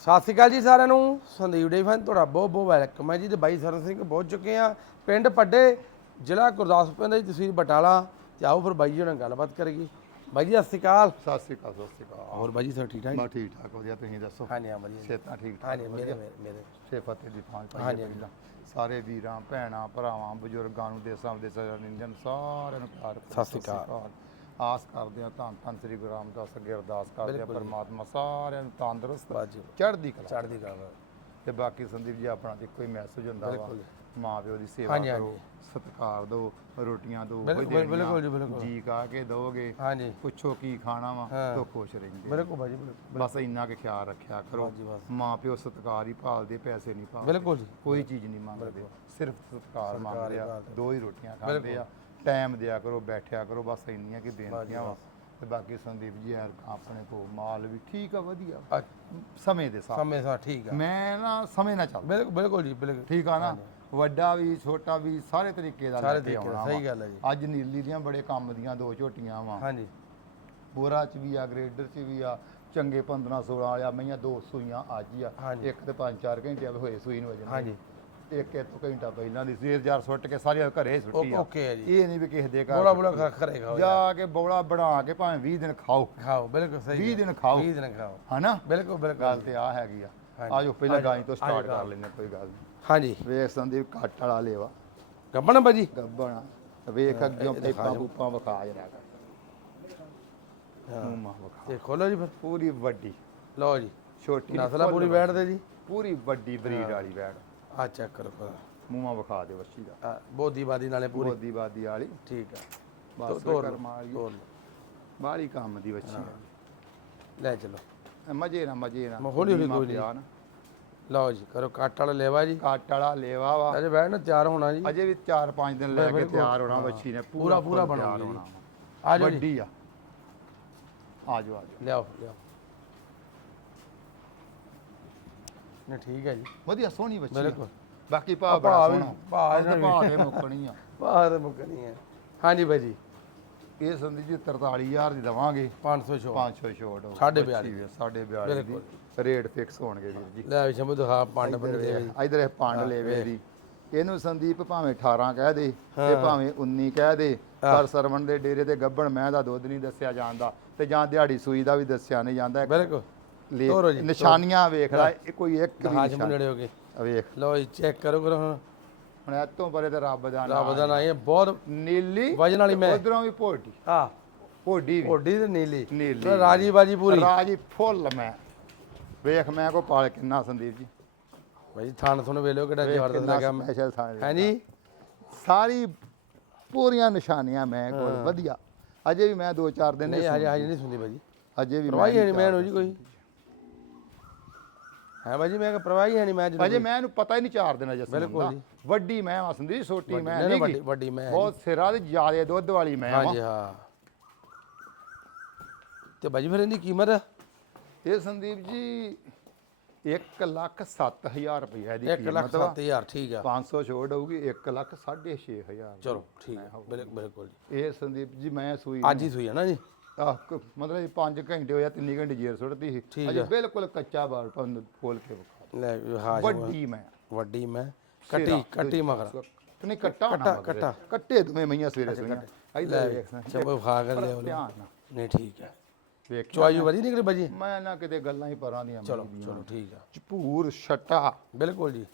ਸਤਿ ਸ਼੍ਰੀ ਅਕਾਲ ਜੀ ਸਾਰਿਆਂ ਨੂੰ। ਸੰਦੀਪ ਡੇ ਫਨ ਤੁਹਾਡਾ ਬਹੁਤ ਬਹੁਤ ਵੈਲਕਮ ਹੈ ਜੀ। ਤੇ ਬਾਈ ਸਰਨ ਸਿੰਘ ਪਹੁੰਚ ਚੁੱਕੇ ਆ ਪਿੰਡ ਪੱਡੇ ਜ਼ਿਲ੍ਹਾ ਗੁਰਦਾਸਪੁਰ ਦੇ ਤਹਿਸੀਲ ਬਟਾਲਾ। ਤੇ ਆਓ ਫਿਰ ਬਾਈ ਜੀ ਨਾਲ ਗੱਲਬਾਤ ਕਰੀਏ। ਬਾਈ ਜੀ ਸਤਿ ਸ਼੍ਰੀ ਅਕਾਲ। ਸਤਿ ਸ੍ਰੀ ਅਕਾਲ ਸਤਿ ਸ੍ਰੀ ਅਕਾਲ। ਹੋਰ ਬਾਈ ਜੀ ਸਭ ਠੀਕ ਠਾਕ ਮੈਂ ਠੀਕ ਠਾਕ ਵਧੀਆ ਤੁਸੀਂ ਦੱਸੋ? ਹਾਂਜੀ ਹਾਂ ਵਧੀਆ। ਸਿਹਤਾਂ ਠੀਕ ਠਾਕ ਹਾਂਜੀ ਮੇਰੇ ਮੇਰੇ ਮੇਰੇ। ਸੇ ਫਤਿਹ ਦੀ ਥਾਂ ਪਾਈ ਪਹਿਲਾਂ। ਸਾਰੇ ਵੀਰਾਂ ਭੈਣਾਂ ਭਰਾਵਾਂ ਬਜ਼ੁਰਗਾਂ ਨੂੰ ਦੇਸਾਂ ਵਿਦੇਸਾਂ ਦੇ ਨਿੰਜਨ ਸਾਰਿਆਂ ਨੂੰ ਪਿਆਰ ਸਤਿ ਸ੍ਰੀ ਅਕਾਲ। ਆਸ ਕਰਦੇ ਹਾਂ ਧੰਨ ਧੰਨ ਸ੍ਰੀ ਗੁਰੂ ਰਾਮਦਾਸ ਅੱਗੇ ਅਰਦਾਸ ਕਰਦੇ ਜੀ। ਪਰਮਾਤਮਾ ਸਾਰਿਆਂ ਨੂੰ ਤੰਦਰੁਸਤ ਚੜ੍ਹਦੀ ਕਲਾ ਚੜ੍ਹਦੀ ਕਲਾ ਤੇ ਬਾਕੀ ਸੰਦੀਪ ਜੀ ਆਪਣਾ ਤੇ ਇੱਕੋ ਹੀ ਮੈਸੇਜ ਹੁੰਦਾ ਵਾ। ਮਾਂ ਪਿਓ ਦੀ ਸੇਵਾ ਕਰੋ ਸਤਿਕਾਰ ਦਿਓ ਰੋਟੀਆਂ ਦਿਓ ਬਿਲਕੁਲ, ਜੀ, ਬਿਲਕੁਲ। ਜੀ ਕਾ ਕੇ ਦੋਗੇ ਹਾਂਜੀ ਪੁੱਛੋ ਕੀ ਖਾਣਾ ਵਾ। ਤੋ ਖੁਸ਼ ਰਹਿੰਦੇ ਬਿਲਕੁਲ ਬਾਈ ਜੀ ਬਿਲਕੁਲ ਬਸ ਇੰਨਾ ਕਿ ਖਿਆਲ ਰੱਖਿਆ ਕਰੋ। ਮਾਂ ਪਿਓ ਸਤਿਕਾਰ ਹੀ ਭਾਲਦੇ ਪੈਸੇ ਨਹੀਂ ਭਾਲਦੇ ਬਿਲਕੁਲ ਜੀ ਕੋਈ ਚੀਜ਼ ਨਹੀਂ ਮੰਗਦੇ ਸਿਰਫ ਸਤਿਕਾਰ ਮੰਗਦੇ ਆ। ਦੋ ਹੀ ਰੋਟੀਆਂ ਖਾਂਦੇ ਆ ਟਾਈਮ ਦਿਆ ਕਰੋ ਬੈਠਿਆ ਕਰੋ ਬਸ ਇੰਨੀਆਂ ਕਿ ਬੇਨਤੀਆਂ ਵਾ। ਤੇ ਬਾਕੀ ਸੰਦੀਪ ਜੀ ਯਾਰ ਆਪਣੇ ਕੋਲ ਮਾਲ ਵੀ ਠੀਕ ਆ ਵਧੀਆ ਸਮੇਂ ਦੇ ਸਾਥ ਸਮੇਂ ਸਾਥ ਠੀਕ ਆ। ਮੈਂ ਨਾ ਸਮੇਂ ਨਾਲ ਚੱਲਦਾ। ਬਿਲਕੁਲ ਬਿਲਕੁਲ ਜੀ ਬਿਲਕੁਲ। ਠੀਕ ਆ ਨਾ? ਵੱਡਾ ਵੀ ਛੋਟਾ ਵੀ ਸਾਰੇ ਤਰੀਕੇ ਦਾ ਸਾਰੇ ਤਰੀਕੇ ਦਾ, ਸਹੀ। ਗੱਲ ਹੈ ਜੀ। ਅੱਜ ਨੀਲੀ ਦੀਆਂ ਬੜੇ ਕੰਮ ਦੀਆਂ ਦੋ ਝੋਟੀਆਂ ਵਾ। ਹਾਂਜੀ। ਬੋਰਾ ਚ ਵੀ ਆ ਗ੍ਰੇਡਰ ਚ ਵੀ ਆ ਚੰਗੇ 15 16 ਵਾਲਿਆ ਮਈਆਂ ਦੋ ਸੂਈਆਂ ਅੱਜ ਹੀ ਆ। ਇੱਕ ਤੇ 5-4 ਘੰਟੇ ਹੋਏ ਸੂਈ ਨੂੰ ਅਜੇ। ਹਾਂਜੀ। ਇੱਕ ਇੱਕ ਘੰਟਾ ਪਹਿਲਾਂ ਦੀ ਸਵੇਰ ਜਾਰ ਸੁੱਟ ਕੇ ਸਾਰੀਆਂ ਘਰੇ ਹੀ ਸੁੱਟੀ ਆ। ਓਕੇ ਹੈ ਜੀ। ਇਹ ਨਹੀਂ ਵੀ ਕਿਸੇ ਦੇ ਬੋਲਾ ਘਰ ਬੋਲਾ ਖਾ ਕਰੇਗਾ ਜਾ ਕੇ ਬੋਲਾ ਬਣਾ ਕੇ ਭਾਵੇਂ 20 ਦਿਨ ਖਾਓ। ਖਾਓ ਬਿਲਕੁਲ ਸਹੀ 20 ਦਿਨ ਖਾਓ। 20 ਦਿਨ ਖਾਓ। ਹਨਾ? ਬਿਲਕੁਲ ਬਿਲਕੁਲ ਗੱਲ ਤੇ ਆ ਹੈਗੀ ਆ। ਆਜੋ ਪਹਿਲਾਂ ਗਾਂ ਤੋਂ ਸਟਾਰਟ ਕਰ ਲੈਂਦੇ ਕੋਈ ਗੱਲ ਨਹੀਂ। ਹਾਂਜੀ। ਵੇਖ ਸੰਦੀਪ ਕੱਟ ਵਾਲਾ ਲੇਵਾ। ਗੱਬਣ ਬਾਜੀ ਗੱਬਣਾ ਵੇਖ ਅੱਗੇ ਇਹ ਪੇਪਾਂ। ਪੂਪਾਂ ਵਿਖਾ ਜਰਾ ਕਰ। ਮੂੰਹਾਂ ਵਿਖਾ। ਤੇ ਖੋਲੋ ਜੀ ਫਿਰ। ਪੂਰੀ ਵੱਡੀ। ਲਓ ਜੀ। ਛੋਟੀ ਨਸਲਾ ਪੂਰੀ। ਬੈਠਦੇ ਜੀ। ਪੂਰੀ ਵੱਡੀ ਬਰੀਡ ਵਾਲੀ ਬੈੜ ਆ ਚੈੱਕ ਕਰੋ ਫਿਰ ਮੂੰਹਾਂ ਵਿਖਾ ਦੇ ਵੱਛੀ ਦਾ। ਆ, ਬਾਦੀ ਨਾਲੇ ਪੂਰੀ। ਬੋਦੀ ਬਾਦੀ ਵਾਲੀ। ਠੀਕ ਆ। ਬਸ ਤੋਰ ਲਓ, ਕਰਮਾ ਵਾਲੀ। ਤੋਰ ਲਓ। ਬਾਹਲੀ ਕੰਮ ਦੀ ਵੱਛੀ ਲੈ ਚਲੋ। ਮਜੇ ਨਾ ਮਜੇ ਨਾ ਮੈਂ ਹੌਲੀ ਹੌਲੀ ਕੋਈ ਨਹੀਂ। ਲਓ ਜੀ ਕਰੋ ਕੱਟ ਵਾਲਾ ਲੈਵਾ ਜੀ। ਕੱਟ ਵਾਲਾ ਲੇਵਾ ਵਾ। ਅਜੇ ਬੈਠਣਾ ਤਿਆਰ ਹੋਣਾ ਜੀ। ਅਜੇ ਵੀ 4-5 ਦਿਨ ਲੈ ਕੇ ਬਿਲਕੁਲ। ਤਿਆਰ ਹੋਣਾ ਵੱਛੀ ਨੇ। ਪੂਰਾ- ਪੂਰਾ ਫੁੱਲ ਬਣਾਉਣੀ ਜੀ। ਆ ਜਾਓ ਜੀ। ਵੱਡੀ ਆ। ਆ ਜਾਓ ਆ ਜਾਓ। ਲਿਆਓ ਲਿਆਓ। ਨੇ ਠੀਕ ਹੈ ਜੀ। ਵਧੀਆ ਸੋਹਣੀ ਆ। ਬਿਲਕੁਲ। ਬਾਕੀ ਆ ਭਾ ਭਾ ਬੜਾ ਵੀ- ਸੋਹਣਾ। ਭਾ ਉਹਦੇ ਇਹਨਾਂ ਭਾ ਵੀ। ਦੇ ਮੁੱਕਣੀ ਆ। ਬਾਹਰ ਮੁੱਕਣੀ ਹੈ ਹਾਂਜੀ ਬਾਈ ਜੀ। ਇਹ ਸੰਦੀ ਜੀ 43000 ਦੀ ਦਵਾਂਗੇ। 500 ਛੋ 500 ਛੋਟ। ਸਾਢੇ ਵੱਛੀ ਬਿਆਲੀ। ਸਾਢੇ 42 ਦੀ। ਰੇਟ ਫਿਕਸ ਹੋਣਗੇ ਵੀਰ ਜੀ। ਲੈ ਵੀ ਸ਼ੰਭੂ ਦਿਖਾ ਪੰਡ ਦੇ ਜੀ ਇਧਰ ਇਹ ਪੰਡ ਲੇਵੇ ਦੀ। ਇਹਨੂੰ ਸੰਦੀਪ ਭਾਵੇਂ 18 ਕਹਿ ਦੇ ਤੇ ਭਾਵੇਂ 19 ਕਹਿ ਦੇ। ਪਰ ਸਰਵਣ ਦੇ ਡੇਰੇ ਤੇ ਗੱਬਣ ਮੈਂ ਦਾ ਦੁੱਧ ਨਹੀਂ ਦੱਸਿਆ ਜਾਂਦਾ। ਤੇ ਜਾਂ ਦਿਹਾੜੀ ਸੂਈ ਦਾ ਵੀ ਦੱਸਿਆ ਨਹੀਂ ਜਾਂਦਾ। ਬਿਲਕੁਲ। ਤੋਰੋ ਜੀ, ਨਿਸ਼ਾਨੀਆਂ ਵੇਖ ਲੈ ਇਹ ਕੋਈ ਇੱਕ ਵੀ ਨਿਸ਼ਾਨੀ। ਨੇੜੇ ਹੋ ਗਏ ਆ ਵੇਖ। ਲਓ ਜੀ ਚੈੱਕ ਕਰੋ ਕਰੋ ਹੁਣ। ਹੁਣ ਇਹ ਤੋਂ ਪਰੇ ਤੇ ਰੱਬ ਦਾ ਰੱਬ ਨਾਮ ਦਾ ਨਾਂ ਇਹ ਬਹੁਤ ਨੀਲੀ ਵਜਨ ਵਾਲੀ ਮੈਂ। ਉਧਰੋਂ ਵੀ ਭੋਟੀ ਆ ਭੋਡੀ ਵੀ। ਓਡੀ ਤੇ ਨੀਲੀ। ਨੀਲੀ। ਤੇ ਰਾਜੀ ਬਾਜੀ ਪੂਰੀ। ਰਾਜੀ ਫੁੱਲ ਮੈਂ। ਵੇਖ ਮੈਂ ਕੋ ਪਾਲ ਕਿੰਨਾ ਸੰਦੀਪ ਜੀ। ਭਾਈ ਥਾਣ ਥੁਣ ਵੇਲਿਓ ਕਿਹੜਾ ਵੇਖ ਜ਼ਬਰਦਸਤ ਕਿੰਨਾ ਲੱਗਾ ਮੈਂ ਸਪੈਸ਼ਲ ਥਾਂ ਹੈ ਹਾਂਜੀ। ਸਾਰੀ ਪੂਰੀਆਂ ਨਿਸ਼ਾਨੀਆਂ ਮੈਂ ਕੋਲ ਵਧੀਆ। ਅਜੇ ਵੀ ਮੈਂ 2-4 ਦਿਨ ਨਹੀਂ ਨਹੀਂ ਹਜੇ ਹਜੇ ਨਹੀਂ ਸੁਣਦੀ ਭਾਜੀ ਅਜੇ ਵੀ ਪ੍ਰਵਾਹੀ ਹੈ ਨਹੀਂ ਮੈਂ ਨੂੰ ਜੀ ਕੋਈ। ਹੈ ਭਾਜੀ ਮੈਂ ਕਿ ਪ੍ਰਵਾਹੀ ਹੈ ਨਹੀਂ ਮੈਂ ਅਜੇ ਮੈਂ ਇਹਨੂੰ ਪਤਾ ਹੀ ਨਹੀਂ 4 ਦਿਨ ਅਜੇ ਬਿਲਕੁਲ ਜੀ। ਵੱਡੀ ਮੈਂ ਆ ਸੰਦੀਪ ਛੋਟੀ ਮੈਂ ਨਹੀਂ, ਵੱਡੀ। ਵੱਡੀ ਮੈਂ ਬਹੁਤ ਸਿਰਾ ਤੇ ਜ਼ਿਆਦੇ ਦੁੱਧ ਵਾਲੀ ਮੈਂ ਹਾਂਜੀ ਆ ਹਾਂ। ਤੇ ਭਾਜੀ ਫਿਰ ਇਹਦੀ ਕੀਮਤ? ਇਹ ਸੰਦੀਪ ਜੀ 1 ਲੱਖ 7000 ਰੁਪਏ ਦੀ 1 ਲੱਖ ਕੀਮਤ ਵਾ। 7000 ਠੀਕ ਆ। 500 ਛੋੜ ਹੋਊਗੀ 1 ਲੱਖ 6500 ਚਲੋ ਠੀਕ ਆ ਬਿਲਕੁਲ ਬਿਲਕੁਲ ਜੀ। ਇਹ ਸੰਦੀਪ ਜੀ ਮੈਂ ਸੂਈ ਅੱਜ ਹੀ ਸੂਈ ਹੈ ਨਾ ਜੀ? ਆਹ ਕ- ਮਤਲਬ 5 ਘੰਟੇ ਹੋਇਆ 3 ਘੰਟੇ ਜੇਰ ਸੁੱਟਦੀ ਸੀ। ਠੀਕ ਅਜੇ। ਬਿਲਕੁਲ ਕੱਚਾ ਬਾਲ ਪੰਨ ਖੋਲ ਕੇ ਵਿਖਾ ਲੈ ਵੀ ਹਾਂ ਜੀ, ਵੱਡੀ ਮੈਂ। ਵੱਡੀ ਮੈਂ। ਕੱਟੀ ਕੱਟੀ ਮਗਰ। ਨਹੀਂ ਕੱਟਾ ਹੋਣਾ ਕੱਟਾ- ਮਗਰ। ਕੱਟਾ। ਕੱਟੇ ਦੋਵੇਂ ਮਈਆਂ ਸਵੇਰੇ ਸਵੇਰੇ ਲੈ ਇਧਰ ਵੀ, ਖਾ ਕਰ ਲਿਓ ਧਿਆਨ ਨਾਲ। ਨਹੀਂ ਠੀਕ ਹੈ ਵੇਖ ਚੁਆਈ ਵਧੀ ਨਿਕਲੀ ਭਾਜੀ? ਮੈਂ ਨਾ ਕਿਤੇ ਗੱਲਾਂ ਹੀ ਪਰਾਂ ਦੀਆਂ ਚਲੋ ਚਲੋ ਠੀਕ ਆ। ਭੂਰ ਛਟਾ। ਬਿਲਕੁਲ ਜੀ।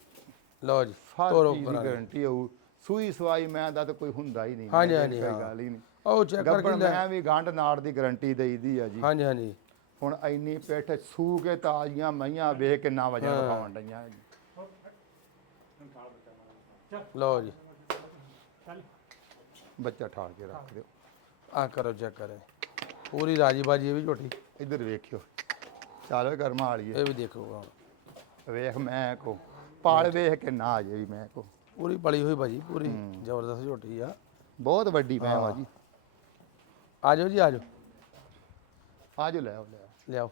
ਲਓ ਜੀ ਤੋਰੋ ਦੀ ਗਾਰੰਟੀ ਹੋਊ। ਸੂਈ ਸਵਾਈ ਮੈਂ ਦਾ ਤਾਂ ਕੋਈ ਹੁੰਦਾ ਹੀ ਨਹੀਂ ਹਾਂਜੀ, ਹਾਂਜੀ, ਕੋਈ ਹਾਂ। ਗੱਲ ਹੀ ਨਹੀਂ। ਉਹ ਚੈੱਕ ਕਰਕੇ ਗੱਬਣ ਲੈ ਮੈਂ ਵੀ ਗੰਢ ਨਾੜ ਦੀ ਗਾਰੰਟੀ ਦੇਈਦੀ ਆ ਜੀ। ਹਾਂਜੀ ਹਾਂਜੀ। ਹੁਣ ਇੰਨੀ ਪਿੱਠ ਸੂ ਕੇ ਤਾਜ਼ੀਆਂ ਮਈਆਂ ਵੇਖ ਕਿੰਨਾ ਵਜਨ ਵਿਖਾਉਣ ਡਈਆਂ ਜੀ। ਲਓ ਜੀ। ਬੱਚਾ ਠਾਲ ਕੇ ਰੱਖ ਦਿਓ। ਆ ਕਰੋ ਚੈੱਕ ਕਰੇ। ਪੂਰੀ ਰਾਜੀ ਬਾਜੀ ਇਹ ਵੀ ਝੋਟੀ। ਇੱਧਰ ਵੇਖਿਓ। ਚੱਲ ਕਰਮਾਂ ਵਾਲੀਏ ਇਹ ਵੀ ਦੇਖੋਗਾ ਵੇਖ ਮੈਂ ਕੋ। ਪਾਲ ਵੇਖ ਕੇ ਨਾ ਅਜੇ ਵੀ ਮੈਂ ਕੋ। ਪੂਰੀ ਪਲੀ ਹੋਈ ਭਾਜੀ ਪੂਰੀ ਜ਼ਬਰਦਸਤ ਝੋਟੀ ਆ। ਬਹੁਤ ਵੱਡੀ ਮੈਂ ਵਾ ਜੀ ਆ ਜਾਓ ਜੀ। ਆ ਜਾਓ ਆਜੋ। ਲੈ ਆਓ ਲੈ ਆਓ। ਲਿਆਓ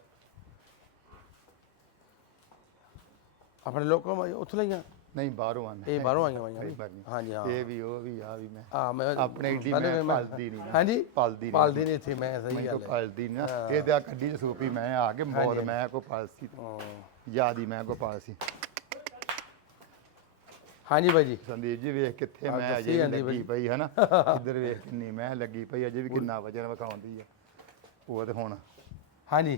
ਆਪਣੇ ਲੋਕਾਂ ਮੈਂ ਉੱਥੋਂ ਲਈਆਂ? ਨਹੀਂ ਬਾਹਰੋਂ ਆਣਾ ਇਹ ਬਾਹਰੋਂ ਆਈਆਂ ਹੋਈਆਂ। ਵਾਰੀ। ਹਾਂਜੀ ਹਾਂ। ਇਹ ਵੀ ਉਹ ਵੀ ਆ ਵੀ ਮੈਂ। ਆ ਮੈਂ ਆਪਣੇ ਏਡੀ ਪਹਿਲੇ ਮੈਂ ਮੈਂ- ਪਲਦੀ ਨਹੀਂ ਨਾ। ਹਾਂਜੀ? ਪਲਦੀ ਨਹੀਂ। ਪਾਲਦੀ ਨਹੀਂ ਇੱਥੇ ਮੈਂ ਸਹੀ ਮੈਂ ਗੱਲ ਹੈ। ਪਲਦੀ ਨਾ। ਇਹ ਤੇ ਕੱਢੀ ਚ ਸੂਪੀ ਮੈਂ ਆ ਕੇ ਮੌਤ ਮੈਂ ਕੋ ਪਲਸੀ। ਹਾਂ। ਜਿਆਦੀ ਮੈਂ ਕੋ ਪਲਸੀ। ਹਾਂਜੀ ਬਾਈ ਜੀ। ਸੰਦੀਪ ਜੀ ਵੇਖ ਕਿੱਥੇ ਮੈਂ ਅਜੇ ਵੀ ਲੱਗੀ ਪਈ ਹੈ ਨਾ ਇੱਧਰ ਵੇਖ ਕਿੰਨੀ ਮੈਂ ਲੱਗੀ ਪਈ ਅਜੇ ਵੀ ਕਿੰਨਾ ਵਜਨ ਵਿਖਾਉਂਦੀ ਆ। ਉਹ ਤੇ ਹੁਣ ਹਾਂਜੀ।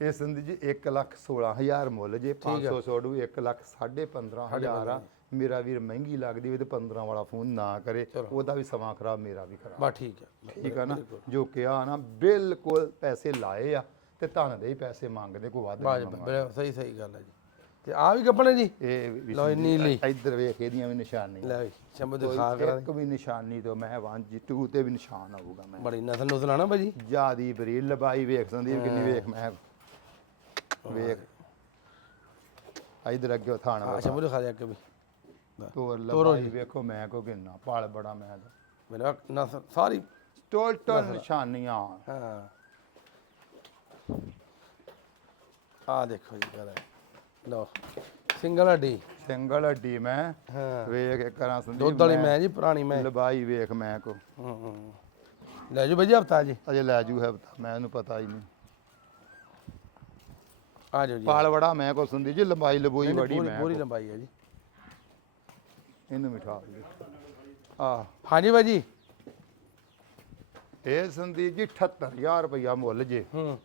ਇਹ ਸੰਦੀਪ ਜੀ 1 ਲੱਖ 16000 ਮੁੱਲ ਜੇ 500 ਸੋਡੂ 1 ਲੱਖ 15500 ਆ। ਮੇਰਾ ਵੀਰ ਮਹਿੰਗੀ ਲੱਗਦੀ ਹੋਵੇ ਤੇ 15 ਵਾਲਾ ਫੋਨ ਨਾ ਕਰੇ ਉਹਦਾ ਵੀ ਸਮਾਂ ਖਰਾਬ ਮੇਰਾ ਵੀ ਖਰਾਬ। ਬਸ ਠੀਕ ਹੈ ਠੀਕ ਆ ਨਾ? ਜੋ ਕਿਹਾ ਨਾ ਬਿਲਕੁਲ ਪੈਸੇ ਲਾਏ ਆ ਤੇ ਧਨ ਦੇ ਹੀ ਪੈਸੇ ਮੰਗਦੇ ਕੋਈ ਵੱਧ ਨਹੀਂ ਮੰਗਦਾ। ਸਹੀ ਸਹੀ ਗੱਲ ਹੈ ਜੀ। ਤੇ ਆ ਵੀ ਕੱਪੜੇ ਜੀ? ਇਹ ਵੀ ਲਓ ਇੰਨੀ ਲਈ। ਇੱਧਰ ਵੇਖ ਇਹਦੀਆਂ ਵੀ ਨਿਸ਼ਾਨੀਆਂ ਲੈ ਵੀ ਸ਼ੰਭੂ ਦਿਖਾ ਕਰਾਂ ਇੱਕ ਵੀ ਨਿਸ਼ਾਨੀ ਤੋਂ ਮੈਂ 1G2 ਤੇ ਵੀ ਨਿਸ਼ਾਨ ਆਊਗਾ ਮੈਂ। ਬੜੀ ਨਸਲ ਨੁਸਲ ਆ ਨਾ ਬਾਈ ਜੀ ਜਿਆਦੀ ਬਰੀਲ ਲਬਾਈ ਵੇਖ ਸੰਦੀਪ ਕਿੰਨੀ ਵੇਖ ਮੈਂ। ਵੇਖ। ਇਧਰ ਅੱਗੇ ਥਾਣਾ ਆ ਸ਼ੰਭੂ ਦਿਖਾ ਦੇ ਅੱਗੇ ਵੀ। ਤੋਰ ਲਬਾਈ ਵੇਖੋ ਮੈਂ ਕੋ ਕਿੰਨਾ ਪਾਲ ਬੜਾ ਮੈਂ ਦਾ ਮੇਰਾ ਨਸਲ ਸਾਰੀ ਟੋਟਲ ਨਿਸ਼ਾਨੀਆਂ। ਹਾਂ। ਆ ਦੇਖੋ ਜੀ ਕਰਾ। ਲਓ ਸਿੰਗਲ ਹੱਡੀ ਸਿੰਗਲ ਹੱਡੀ ਮੈਂ। ਹਾਂ। ਵੇਖ ਕੇ ਕਰਾਂ ਸੰਦੀਪ ਦੁੱਧ ਵਾਲੀ ਮੈਂ। ਜੀ ਪੁਰਾਣੀ ਮੈਂ। ਲਬਾਈ ਵੇਖ ਮੈਂ ਕੋ। ਹੂੰ। ਲੈ ਜੀ ਬਾਈ ਹਫਤਾ ਜੀ। ਅਜੇ ਲੈ ਜੂ ਹੈ ਮੈਂ ਇਹਨੂੰ ਪਤਾ ਹੀ ਨਹੀਂ। ਆ ਜਾਓ ਜੀ। ਪਾਲ ਬੜਾ ਮੈਂ ਕੋ ਸੰਦੀਪ ਜੀ ਲੰਬਾਈ ਲਬੋਈ ਬੜੀ ਮੈਂ ਪੂਰੀ। ਲੰਬਾਈ ਹੈ ਜੀ। ਇਹਨੂੰ ਮਿਠਾ ਦੇ। ਆ। ਹਾਂਜੀ ਬਾਈ ਜੀ। ਇਹ ਸੰਦੀਪ ਜੀ 78000 ਰੁਪਇਆ ਮੁੱਲ ਜੇ। ਹੂੰ।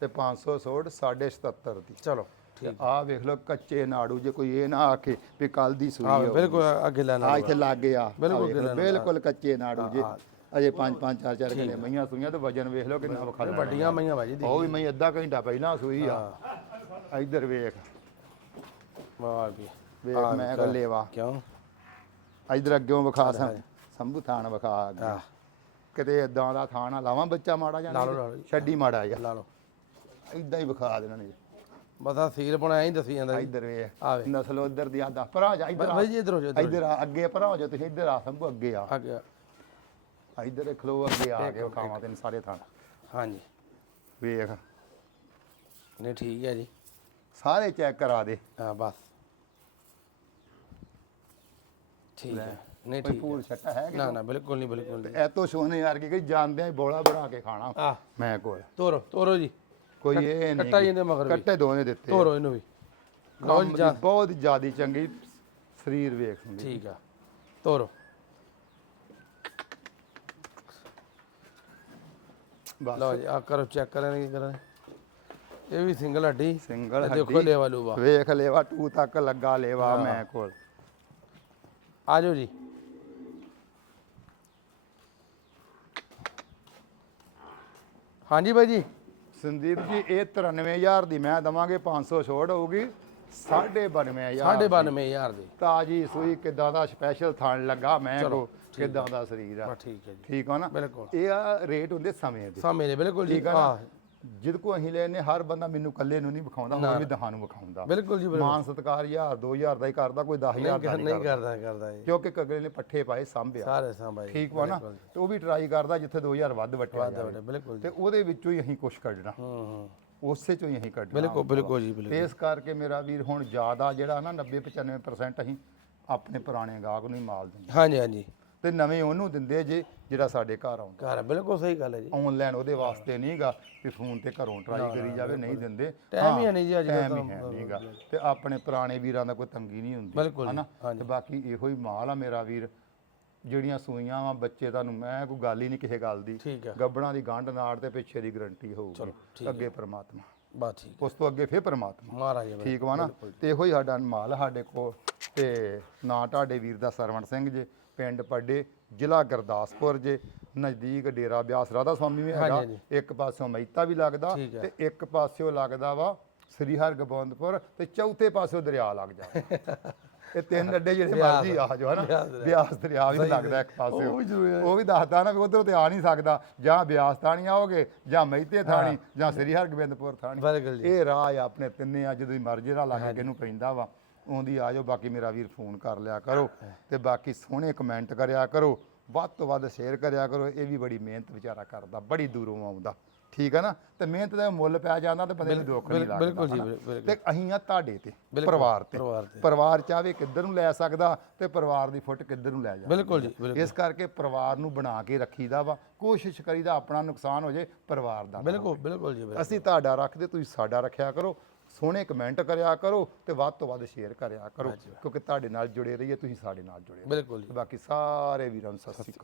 ਤੇ 500 ਸੋੜ 7.5 ਦੀ। ਚਲੋ। ਤੇ ਠੀਕ ਆ ਵੇਖ ਲਓ ਕੱਚੇ ਨਾੜੂ ਜੇ ਕੋਈ ਇਹ ਨਾ ਆਖੇ ਵੀ ਕੱਲ ਦੀ ਸੂਈ ਆ ਆ ਬਿਲਕੁਲ ਅੱਗੇ ਲੈਣਾ ਆ ਇੱਥੇ ਲੱਗ ਗਿਆ। ਬਿਲਕੁਲ ਅੱਗੇ। ਬਿਲਕੁਲ ਕੱਚੇ ਨਾੜੂ ਜੇ। ਅਜੇ 5 5 4 4 ਕਿਲੇ ਮਈਆਂ ਸੂਈਆਂ ਤੇ ਵਜਨ ਵੇਖ ਲਓ ਕਿੰਨਾ ਵਿਖਾ। ਵੱਡੀਆਂ ਮਈਆਂ ਬਾਈ ਜੀ ਉਹ ਵੀ ਮਈ ਅੱਧਾ ਘੰਟਾ ਪਹਿਲਾਂ ਸੂਈ ਆ। ਇੱਧਰ ਵੇਖ। ਵਾਹ ਵੀ ਵੇਖ ਆ ਮੈਂ ਵੀ ਕੋ ਲੇਵਾ ਕਿਉਂ? ਇੱਧਰ ਵਿਖਾ ਸਾਂ ਸੰਭੂ ਥਾਣ ਵਿਖਾ ਅੱਗੇ। ਆਹ। ਕਿਤੇ ਇਦਾਂ ਦਾ ਥਾਣਾ ਲਾਵਾਂ ਬੱਚਾ ਮਾੜਾ ਲਾ ਜਾਂ ਲਾ। ਛੱਡੀ ਮਾੜਾ ਜਾਂ ਲਾ ਲਓ। ਇਦਾਂ ਹੀ ਵਿਖਾ ਦੇਣਾ ਨੇ। ਬਸ ਆ ਐਂ ਹੀ ਦੱਸੀ ਜਾਂਦਾ ਜੀ ਇੱਧਰ ਵੇਖ। ਆ ਵੇ ਨਸਲ ਉਧਰ ਦੀ ਆਦਾ। ਭਰਾ ਜਾ ਇੱਧਰ ਆ। ਬਾਈ ਜੀ ਇਧਰ ਹੋ ਜਾਓ ਇੱਧਰ ਹੋ ਇੱਧਰ ਆ ਅੱਗੇ ਭਰਾ ਹੋ ਜਾ ਤੁਸੀਂ ਇੱਧਰ ਆ ਸੰਭੂ ਅੱਗੇ ਆ। ਜਾਓ। ਆ। ਗਿਆ ਇੱਧਰ ਖਲੋ ਅੱਗੇ ਆ ਕੇ ਵਿਖਾਵਾਂ ਤੈਨੂੰ ਸਾਰੇ ਥਾਣਾ ਹਾਂਜੀ। ਵੇਖ। ਨਹੀਂ ਠੀਕ ਹੈ ਜੀ। ਸਾਰੇ ਚੈੱਕ ਕਰਾ ਦੇ। ਹਾਂ ਬਸ। ਠੀਕ ਹੈ। ਨਹੀਂ ਕੋਈ ਠੀਕ ਪੂਰ ਛੱਟਾ ਹੈ ਕਿ ਨਾ ਨਾ ਬਿਲਕੁਲ ਨਹੀਂ ਬਿਲਕੁਲ ਨਹੀਂ। ਐ ਤੋਂ ਸੋਨੇ ਯਾਰ ਕੀ ਜਾਣਦੇ ਆ ਬੋਲਾ ਬਣਾ ਕੇ ਖਾਣਾ ਆ। ਮੈਂ ਕੋਲ। ਤੋਰੋ ਤੋਰੋ ਜੀ। ਕੋਈ ਇਹ ਨਹੀਂ ਕੱਟਾ ਜਾਂਦੇ ਮਗਰ ਵੀ। ਕੱਟੇ ਦੋਨੇ ਦਿੱਤੇ ਤੋਰੋ ਇਹਨੂੰ ਵੀ। ਕੰਮ ਦੀ ਬਹੁਤ ਜਿਆਦੀ ਚੰਗੀ ਸਰੀਰ ਵੇਖ ਹੁੰਦੀ ਠੀਕ ਆ। ਤੋਰੋ ਬਸ। ਲਓ ਜੀ ਆ ਕਰੋ ਚੈੱਕ ਕਰਾਂ ਕੀ ਕਰਾਂ ਇਹ ਵੀ ਸਿੰਗਲ ਹੱਡੀ। ਸਿੰਗਲ ਇਹ ਦੇਖੋ ਹੱਡੀ। ਲੈਵਾ ਲੂਵਾ। ਵੇਖ ਲੇਵਾ ਟੂ ਤੱਕ ਲੱਗਾ ਲੇਵਾ ਮੈਂ ਕੋਲ। ਆ ਜਾਓ ਜੀ। ਹਾਂਜੀ ਬਾਈ ਜੀ। ਸੰਦੀਪ ਜੀ ਇਹ 93000 ਦੀ ਮੈਂ ਦਵਾਂਗੇ 500 ਛੋੜ ਹੋਊਗੀ। 92500 ਸਾਢੇ 92000 ਦੀ। ਤਾਜੀ ਸੂਈ ਕਿਦਾਂ ਦਾ ਸਪੈਸ਼ਲ ਥਣ ਲੱਗਾ? ਮੈਂ ਕੋ ਕਿਦਾਂ ਦਾ ਸਰੀਰ ਆ? ਠੀਕ ਹੈ ਜੀ। ਠੀਕ ਆ ਨਾ? ਬਿਲਕੁਲ। ਇਹ ਆ ਰੇਟ ਹੁੰਦੇ ਸਮੇਂ ਦੇ। ਸਾ ਮੇਰੇ ਬਿਲਕੁਲ ਜੀ। ਠੀਕ ਜਿਦ ਕੋ ਅਸੀਂ ਲੈਨੇ ਹਰ ਬੰਦਾ ਮੈਨੂੰ ਇਕੱਲੇ ਨੂੰ ਨਹੀਂ ਵਿਖਾਉਂਦਾ ਹੋਰ ਵੀ ਦਹਾਂ ਨੂੰ ਵਿਖਾਉਂਦਾ। ਬਿਲਕੁਲ ਜੀ ਬਿਲਕੁਲ। ਮਾਨ ਸਤਕਾਰ 1000 2000 ਦਾ ਹੀ ਕਰਦਾ ਕੋਈ 10000 ਦਾ ਨਹੀਂ ਨਹੀਂ ਕਰਦਾ। ਕਰਦਾ ਇਹ ਕਿਉਂਕਿ ਕਗਲੇ ਨੇ ਪੱਠੇ ਪਾਏ ਸਾਂਭਿਆ। ਸਾਰੇ ਸਾਂਭਾ ਜੀ ਠੀਕ ਵਾ ਨਾ? ਤੇ ਉਹ ਵੀ ਟਰਾਈ ਕਰਦਾ ਜਿੱਥੇ 2000 ਵੱਧ ਵਟਿਆ ਵੱਡੇ ਬਿਲਕੁਲ ਜੀ। ਤੇ ਉਹਦੇ ਵਿੱਚੋਂ ਹੀ ਅਸੀਂ ਕੁਝ ਕੱਢਣਾ। ਹੂੰ ਹੂੰ। ਉਸੇ ਚੋਂ ਹੀ ਅਸੀਂ ਕੱਢਣਾ। ਬਿਲਕੁਲ ਬਿਲਕੁਲ ਜੀ ਬਿਲਕੁਲ। ਇਸ ਕਰਕੇ ਮੇਰਾ ਵੀਰ ਹੁਣ ਜ਼ਿਆਦਾ ਜਿਹੜਾ ਨਾ 90 95% ਅਸੀਂ ਆਪਣੇ ਪੁਰਾਣੇ ਗਾਹਕ ਨੂੰ ਹੀ ਮਾਲ ਦਿੰਦੇ ਹਾਂਜੀ ਹਾਂਜੀ। ਤੇ ਨਵੇਂ ਉਹਨੂੰ ਦਿੰਦੇ ਜੇ ਜਿਹੜਾ ਸਾਡੇ ਘਰ ਆਉਂਦਾ। ਘਰ ਬਿਲਕੁਲ ਸਹੀ ਗੱਲ ਹੈ ਜੀ। ਆਨਲਾਈਨ ਉਹਦੇ ਵਾਸਤੇ ਨਹੀਂਗਾ ਵੀ ਫੋਨ ਤੇ ਘਰੋਂ ਟਰਾਈ ਕਰੀ ਜਾਵੇ ਨਹੀਂ ਦਿੰਦੇ। ਟਾਈਮ ਹੀ ਨਹੀਂ ਜੀ ਅੱਜ ਕੱਲ੍ਹ ਟਾਈਮ ਹੀ ਨਹੀਂਗਾ। ਤੇ ਆਪਣੇ ਪੁਰਾਣੇ ਵੀਰਾਂ ਦਾ ਕੋਈ ਤੰਗੀ ਨਹੀਂ ਹੁੰਦੀ ਹਨਾ? ਤੇ ਬਾਕੀ ਇਹੋ ਹੀ ਮਾਲ ਆ ਮੇਰਾ ਵੀਰ ਜਿਹੜੀਆਂ ਸੂਈਆਂ ਵਾ ਬੱਚੇ ਤੁਹਾਨੂੰ ਮੈਂ ਕੋਈ ਗੱਲ ਹੀ ਨਹੀਂ ਕਿਸੇ ਗੱਲ ਦੀ। ਗੱਬੜਾਂ ਦੀ ਗੰਢ ਨਾੜ ਤੇ ਪਿੱਛੇ ਦੀ ਗਰੰਟੀ ਹੋਊਗੀ। ਅੱਗੇ ਪ੍ਰਮਾਤਮਾ। ਠੀਕ ਉਸ ਤੋਂ ਅੱਗੇ ਫੇਰ ਪ੍ਰਮਾਤਮਾ। ਮਹਾਰਾਜ ਠੀਕ ਵਾ ਨਾ? ਤੇ ਇਹੋ ਹੀ ਸਾਡਾ ਮਾਲ ਸਾਡੇ ਕੋਲ। ਤੇ ਨਾਂ ਤੁਹਾਡੇ ਵੀਰ ਦਾ ਸਰਵਣ ਸਿੰਘ ਜੇ। ਪਿੰਡ ਪੱਡੇ ਜ਼ਿਲ੍ਹਾ ਗੁਰਦਾਸਪੁਰ ਜੇ ਨਜ਼ਦੀਕ ਡੇਰਾ ਬਿਆਸ ਰਾਧਾ ਸਵਾਮੀ ਵੀ ਹੈਗਾ। ਇੱਕ ਪਾਸਿਓਂ ਮਹਿਤਾ ਵੀ ਲੱਗਦਾ। ਤੇ ਇੱਕ ਪਾਸਿਓਂ ਲੱਗਦਾ ਵਾ ਸ੍ਰੀ ਹਰਗੋਬਿੰਦਪੁਰ ਤੇ ਚੌਥੇ ਪਾਸਿਓਂ ਦਰਿਆ ਲੱਗ ਜਾਂਦਾ ਇਹ ਤਿੰਨ ਅੱਡੇ ਜਿਹੜੇ ਮਰਜ਼ੀ ਆ ਜੋ ਹਨਾ? ਬਿਆਸ ਦਰਿਆ। ਵੀ ਲੱਗਦਾ ਇੱਕ ਪਾਸਿਓਂ। ਉਹ ਵੀ ਦੱਸਦਾ ਨਾ ਵੀ ਉਧਰੋਂ ਤੇ ਆ ਨਹੀਂ ਸਕਦਾ। ਜਾਂ ਬਿਆਸ ਥਾਣੀ ਆਓਗੇ ਜਾਂ ਮਹਿਤੇ ਥਾਣੀ ਜਾਂ ਸ੍ਰੀ ਹਰਗੋਬਿੰਦਪੁਰ ਥਾਣੀ। ਇਹ ਰਾਹ ਆਪਣੇ ਤਿੰਨੇ ਆ ਜਦੋਂ ਦੀ ਮਰਜ਼ੀ ਦਾ ਲੱਗ ਕੇ ਨੂੰ ਪੈਂਦਾ ਵਾ। ਆਉਂਦੀ ਆ ਜਾਓ ਬਾਕੀ ਮੇਰਾ ਵੀਰ ਫੋਨ ਕਰ ਲਿਆ ਕਰੋ ਤੇ ਬਾਕੀ ਸੋਹਣੇ ਕਮੈਂਟ ਕਰਿਆ ਕਰੋ ਵੱਧ ਤੋਂ ਵੱਧ ਸ਼ੇਅਰ ਕਰਿਆ ਕਰੋ ਇਹ ਵੀ ਬੜੀ ਮਿਹਨਤ ਵਿਚਾਰਾ ਕਰਦਾ ਬੜੀ ਦੂਰੋਂ ਆਉਂਦਾ ਠੀਕ ਹੈ ਨਾ ਤੇ ਮਿਹਨਤ ਦਾ ਮੁੱਲ ਪੈ ਜਾਂਦਾ ਤੇ ਬੰਦੇ ਨੂੰ ਦੁੱਖ ਨਹੀਂ ਲੱਗਦਾ ਬਿਲਕੁਲ ਜੀ ਤੇ ਅਸੀਂ ਆ ਤੁਹਾਡੇ ਤੇ ਪਰਿਵਾਰ ਤੇ ਪਰਿਵਾਰ ਤੇ। ਪਰਿਵਾਰ ਚਾਹੇ ਕਿੱਧਰ ਨੂੰ ਲੈ ਸਕਦਾ ਤੇ ਪਰਿਵਾਰ ਦੀ ਫੁੱਟ ਕਿੱਧਰ ਨੂੰ ਲੈ ਜਾ ਬਿਲਕੁਲ ਜੀ ਇਸ ਕਰਕੇ ਪਰਿਵਾਰ ਨੂੰ ਬਣਾ ਕੇ ਰੱਖੀਦਾ ਵਾ ਕੋਸ਼ਿਸ਼ ਕਰੀਦਾ ਆਪਣਾ ਨੁਕਸਾਨ ਹੋ ਜੇ ਪਰਿਵਾਰ ਦਾ। ਬਿਲਕੁਲ ਬਿਲਕੁਲ ਜੀ। ਅਸੀਂ ਤੁਹਾਡਾ ਰੱਖਦੇ ਤੁਸੀਂ ਸਾਡਾ ਰੱਖਿਆ ਕਰੋ ਸੋਹਣੇ ਕਮੈਂਟ ਕਰਿਆ ਕਰੋ ਤੇ ਵੱਧ ਤੋਂ ਵੱਧ ਸ਼ੇਅਰ ਕਰਿਆ ਕਰੋ ਕਿਉਂਕਿ ਤੁਹਾਡੇ ਨਾਲ ਜੁੜੇ ਰਹੀਏ ਤੁਸੀਂ ਸਾਡੇ ਨਾਲ ਜੁੜੇ ਰਹੋ। ਬਿਲਕੁਲ ਜੀ। ਤੇ ਬਾਕੀ ਸਾਰੇ ਵੀਰਾਂ ਨੂੰ ਸਤਿ ਸ਼੍ਰੀ ਅਕਾਲ।